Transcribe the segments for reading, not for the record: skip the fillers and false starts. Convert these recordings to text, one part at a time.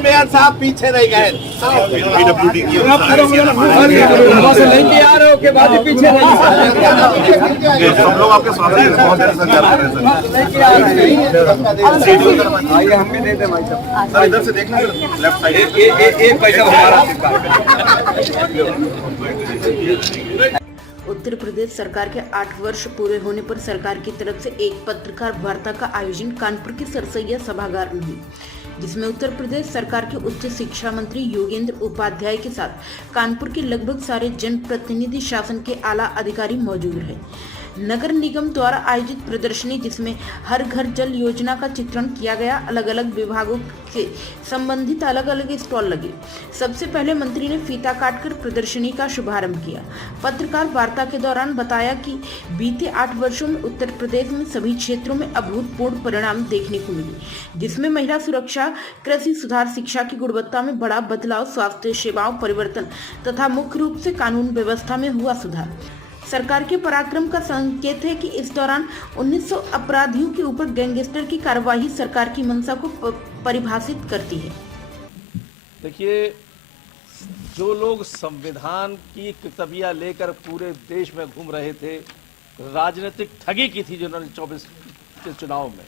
Mayor साहब पीछे रह गए। पीडब्ल्यूडी की लेके आ रहे हो के बाद पीछे सब लोग आपके स्वागत की बहुत इंतजार कर रहे हैं। आइए हम भी देते भाई साहब। सर इधर से देखना लेफ्ट साइड एक पैसा हमारा। उत्तर प्रदेश सरकार के 8 वर्ष पूरे होने पर सरकार की तरफ से एक पत्रकार वार्ता का आयोजन कानपुर के सरसैया सभागार में हुई, जिसमें उत्तर प्रदेश सरकार के उच्च शिक्षा मंत्री योगेंद्र उपाध्याय के साथ कानपुर के लगभग सारे जनप्रतिनिधि, शासन के आला अधिकारी मौजूद रहे। नगर निगम द्वारा आयोजित प्रदर्शनी, जिसमें हर घर जल योजना का चित्रण किया गया, अलग अलग विभागों से संबंधित अलग अलग स्टॉल लगे। सबसे पहले मंत्री ने फीता काटकर प्रदर्शनी का शुभारंभ किया। पत्रकार वार्ता के दौरान बताया कि बीते 8 वर्षों में उत्तर प्रदेश में सभी क्षेत्रों में अभूतपूर्व परिणाम देखने को मिले, जिसमें महिला सुरक्षा, कृषि सुधार, शिक्षा की गुणवत्ता में बड़ा बदलाव, स्वास्थ्य सेवाओं परिवर्तन तथा मुख्य रूप से कानून व्यवस्था में हुआ सुधार। सरकार के पराक्रम का संकेत है कि इस दौरान 1900 अपराधियों के ऊपर गैंगस्टर की कार्यवाही सरकार की मंशा को परिभाषित करती है। देखिए, जो लोग संविधान की किताबियां लेकर पूरे देश में घूम रहे थे, राजनीतिक ठगी की थी जिन्होंने 24 के चुनाव में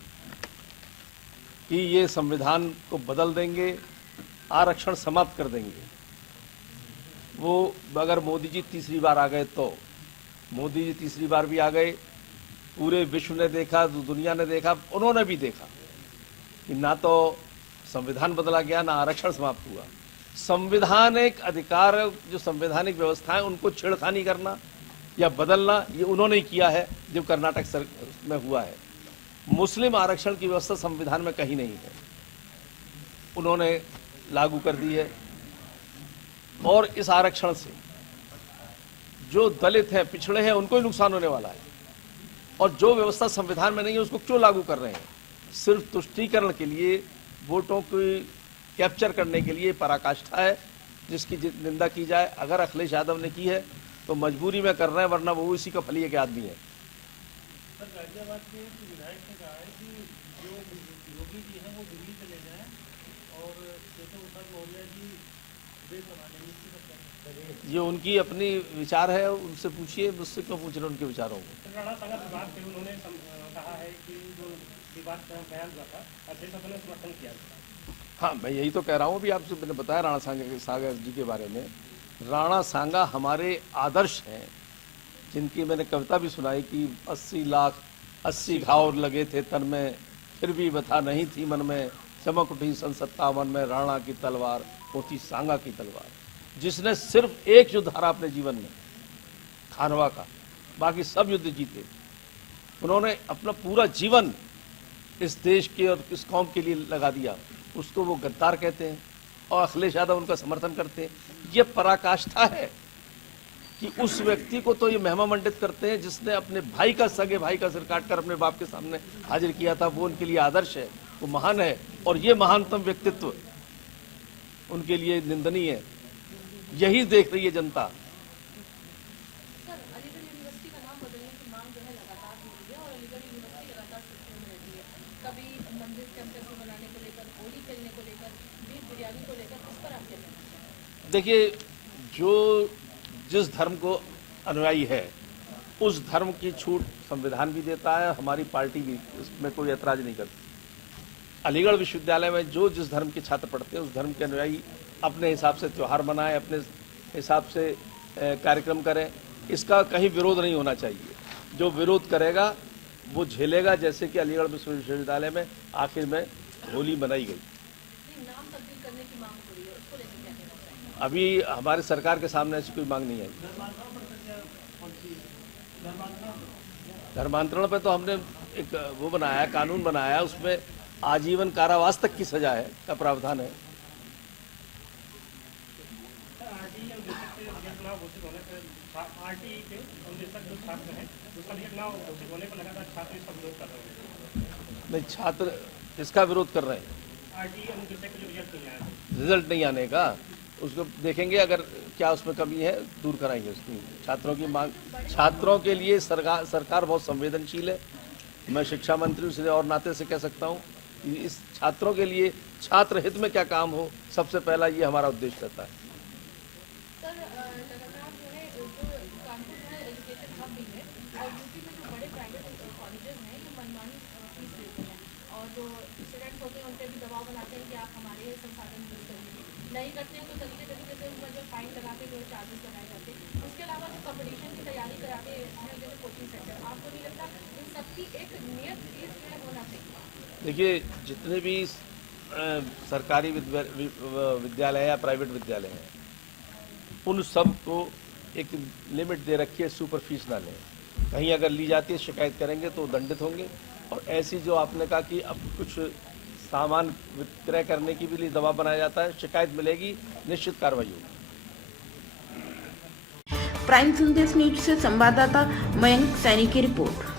कि ये संविधान को बदल देंगे, आरक्षण समाप्त कर देंगे, वो अगर मोदी जी तीसरी बार आ गए तो मोदी जी तीसरी बार भी आ गए। पूरे विश्व ने देखा, दुनिया ने देखा, उन्होंने भी देखा कि ना तो संविधान बदला गया, ना आरक्षण समाप्त हुआ। संवैधानिक अधिकार, जो संवैधानिक व्यवस्था है, उनको छेड़खानी करना या बदलना, ये उन्होंने ही किया है, जो कर्नाटक में हुआ है। मुस्लिम आरक्षण की व्यवस्था संविधान में कहीं नहीं है, उन्होंने लागू कर दी है। और इस आरक्षण से जो दलित हैं, पिछड़े हैं, उनको ही नुकसान होने वाला है। और जो व्यवस्था संविधान में नहीं है, उसको क्यों लागू कर रहे हैं? सिर्फ तुष्टीकरण के लिए, वोटों को कैप्चर करने के लिए पराकाष्ठा है, जिसकी निंदा की जाए। अगर अखिलेश यादव ने की है तो मजबूरी में कर रहे हैं, वरना वो इसी का फलिए के आदमी है। ये उनकी अपनी विचार है, उनसे पूछिए, मुझसे क्यों पूछ रहे उनके विचारों को। राणा सागर विवाद पे उन्होंने कहा है कि जो विवाद का बयान हुआ था, अध्यक्ष ने समर्थन किया। हाँ, मैं यही तो कह रहा हूँ। अभी आपसे मैंने बताया राणा सागर जी के बारे में। राणा सांगा हमारे आदर्श हैं, जिनकी मैंने कविता भी सुनाई कि 80 लाख 80 घाव लगे थे तन में, फिर भी व्यथा नहीं थी मन में, चमक उठी सन 57 में, राणा की तलवार होती सांगा की तलवार। जिसने सिर्फ एक युद्ध हारा अपने जीवन में, खानवा का, बाकी सब युद्ध जीते। उन्होंने अपना पूरा जीवन इस देश के और इस कौम के लिए लगा दिया, उसको वो गद्दार कहते हैं और अखिलेश यादव उनका समर्थन करते हैं। ये पराकाष्ठा है कि उस व्यक्ति को तो ये महिमा मंडित करते हैं जिसने अपने भाई का, सगे भाई का सिर काटकर अपने बाप के सामने हाजिर किया था। वो उनके लिए आदर्श है, वो महान है, और ये महानतम व्यक्तित्व उनके लिए निंदनीय है। यही देख रही है जनता। देखिए, जो जिस धर्म को अनुयायी है, उस धर्म की छूट संविधान भी देता है, हमारी पार्टी भी इसमें कोई ऐतराज नहीं करती। अलीगढ़ विश्वविद्यालय में जो जिस धर्म के छात्र पढ़ते हैं, उस धर्म के अनुयायी अपने हिसाब से त्यौहार मनाएं, अपने हिसाब से कार्यक्रम करें, इसका कहीं विरोध नहीं होना चाहिए। जो विरोध करेगा वो झेलेगा, जैसे कि अलीगढ़ विश्वविद्यालय में आखिर में होली मनाई गई। अभी हमारे सरकार के सामने ऐसी कोई मांग नहीं आई। धर्मांतरण पे तो हमने एक वो बनाया, कानून बनाया, उसमें आजीवन कारावास तक की सजा है का प्रावधान है। नहीं, छात्र इसका विरोध कर रहे हैं, रिजल्ट नहीं आने का। उसको देखेंगे, अगर क्या उसमें कमी है दूर कराएंगे उसकी छात्रों की मांग। छात्रों के लिए सरकार बहुत संवेदनशील है। मैं शिक्षा मंत्री से और नाते से कह सकता हूँ कि इस छात्रों के लिए छात्र हित में क्या काम हो, सबसे पहला ये हमारा उद्देश्य रहता है। सर लगातार जो है जो कानपुर जो है एजुकेशन हब भी है और यूपी में जो बड़े प्राइवेट कॉलेजेस हैं ये मनमानी फीस लेते हैं और जो स्टूडेंट्स होते हैं उन पर भी दबाव बनाते हैं कि आप हमारे संसाधन यूज करिए, नहीं करते हैं तो तरीके तरीके से उनमें जो फाइन लगा के जो चार्जेस लगाए जाते हैं। उसके अलावा जो कॉम्पिटिशन की तैयारी कराते हैं जैसे कोचिंग सेंटर, आपको नहीं लगता इन सबकी एक नियत फीस जो है होना चाहिए? देखिए जितने भी सरकारी विद्यालय या प्राइवेट विद्यालय हैं उन सब को एक लिमिट दे रखी है, सुपर फीस ना लें। कहीं अगर ली जाती है शिकायत करेंगे तो दंडित होंगे। और ऐसी जो आपने कहा कि अब कुछ सामान विक्रय करने की भी लिए दबाव बनाया जाता है, शिकायत मिलेगी, निश्चित कार्रवाई होगी। प्राइम संदेश न्यूज से संवाददाता मयंक सैनी की रिपोर्ट।